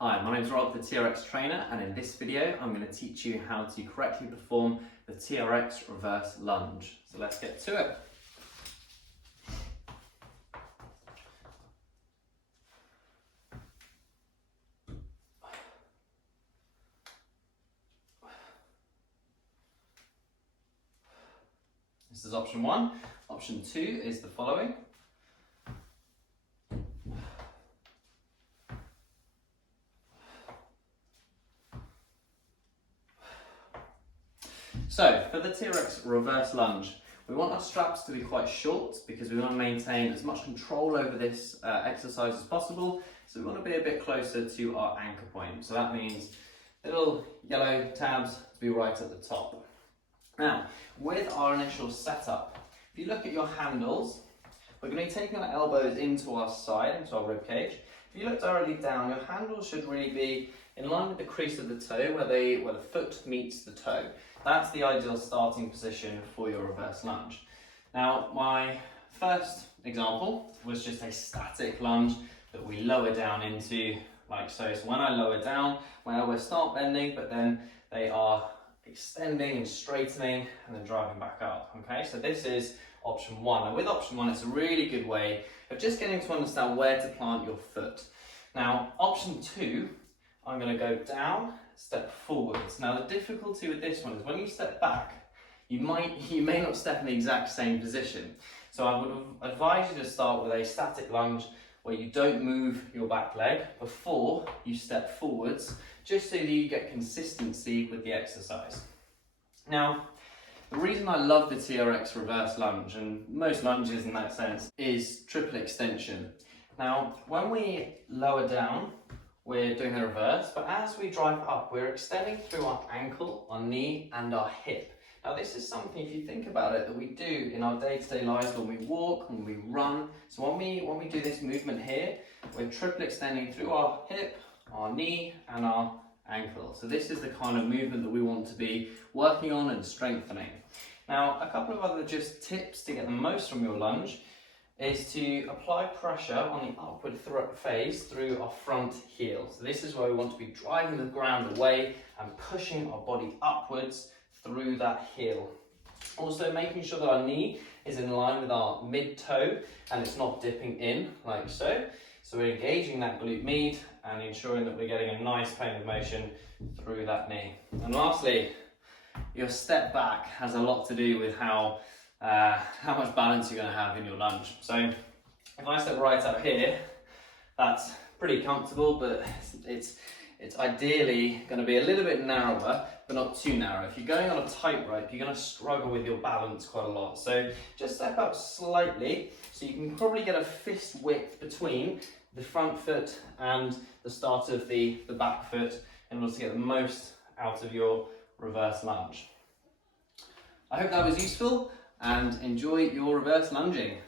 Hi, my name is Rob, the TRX trainer, and in this video I'm going to teach you how to correctly perform the TRX Reverse Lunge. So let's get to it. This is option 1. Option 2 is the following. So, for the TRX Reverse Lunge, we want our straps to be quite short because we want to maintain as much control over this exercise as possible. So we want to be a bit closer to our anchor point. So that means little yellow tabs to be right at the top. Now, with our initial setup, if you look at your handles, we're going to be taking our elbows into our side, into our rib cage. If you look directly down, your handles should really be in line with the crease of the toe, where the foot meets the toe. That's the ideal starting position for your reverse lunge. Now, my first example was just a static lunge that we lower down into like so. So when I lower down, my elbows start bending, but then they are extending and straightening and then driving back up. Okay, so this is option 1. And with option 1, it's a really good way of just getting to understand where to plant your foot. Now, option 2, I'm going to go down, step forwards. Now, the difficulty with this one is when you step back, you may not step in the exact same position. So I would advise you to start with a static lunge where you don't move your back leg before you step forwards, just so that you get consistency with the exercise. Now, the reason I love the TRX Reverse Lunge, and most lunges in that sense, is triple extension. Now, when we lower down, we're doing the reverse, but as we drive up, we're extending through our ankle, our knee, and our hip. Now, this is something, if you think about it, that we do in our day-to-day lives when we walk, when we run. So when we do this movement here, we're triple extending through our hip, our knee, and our ankle. So this is the kind of movement that we want to be working on and strengthening. Now, a couple of other just tips to get the most from your lunge is to apply pressure on the upward phase through our front heel. So this is where we want to be driving the ground away and pushing our body upwards through that heel. Also making sure that our knee is in line with our mid-toe and it's not dipping in like so. So we're engaging that glute med and ensuring that we're getting a nice plane of motion through that knee. And lastly, your step back has a lot to do with how much balance you're going to have in your lunge. So if I step right out here, that's pretty comfortable, but it's ideally going to be a little bit narrower, but not too narrow. If you're going on a tightrope, you're going to struggle with your balance quite a lot. So just step up slightly, so you can probably get a fist width between the front foot and the start of the back foot in order to get the most out of your reverse lunge. I hope that was useful, and enjoy your reverse lunging.